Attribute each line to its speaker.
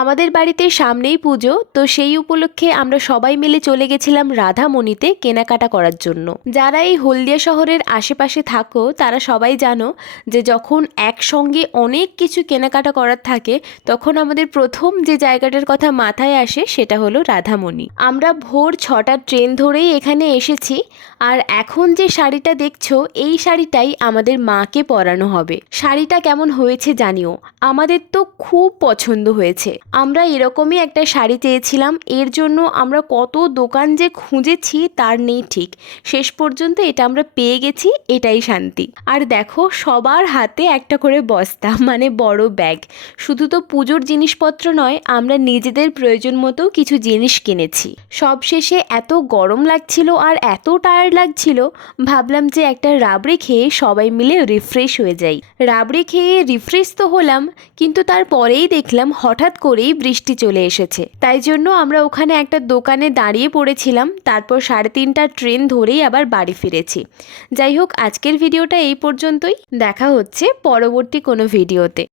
Speaker 1: আমাদের বাড়িতে সামনেই পুজো, তো সেই উপলক্ষে আমরা সবাই মিলে চলে গেছিলাম রাধামণিতে কেনাকাটা করার জন্য। যারা এই হলদিয়া শহরের আশেপাশে থাকো, তারা সবাই জানো যে যখন একসঙ্গে অনেক কিছু কেনাকাটা করার থাকে, তখন আমাদের প্রথম যে জায়গাটার কথা মাথায় আসে সেটা হলো রাধামণি। আমরা ভোর ছটার ট্রেন ধরেই এখানে এসেছি, আর এখন যে শাড়িটা দেখছ, এই শাড়িটাই আমাদের মাকে পরানো হবে। শাড়িটা কেমন হয়েছে জানিও। আমাদের তো খুব পছন্দ হয়েছে। আমরা এরকমই একটা শাড়ি চেয়েছিলাম। এর জন্য আমরা কত দোকান যে খুঁজেছি, তার নেই ঠিক। শেষ পর্যন্ত এটা আমরা পেয়ে গেছি, এটাই শান্তি। আর দেখো, সবার হাতে একটা করে বস্তা মানে বড় ব্যাগ। শুধু তো পুজোর জিনিসপত্র নয়, আমরা নিজেদের প্রয়োজন মতো কিছু জিনিস কিনেছি। সবশেষে এত গরম লাগছিল আর এত টায়ার্ড লাগছিল, ভাবলাম যে একটা রাবড়ি খেয়ে সবাই মিলে রিফ্রেশ হয়ে যাই। রাবড়ি খেয়ে রিফ্রেশ তো হলাম, কিন্তু তারপরেই দেখলাম হঠাৎ করেই বৃষ্টি চলে এসেছে। তাই জন্য আমরা ওখানে একটা দোকানে দাঁড়িয়ে পড়েছিলাম, তারপর সাড়ে তিনটার ট্রেন ধরেই আবার বাড়ি ফিরেছি। যাই হোক, আজকের ভিডিওটা এই পর্যন্তই। দেখা হচ্ছে পরবর্তী কোনো ভিডিওতে।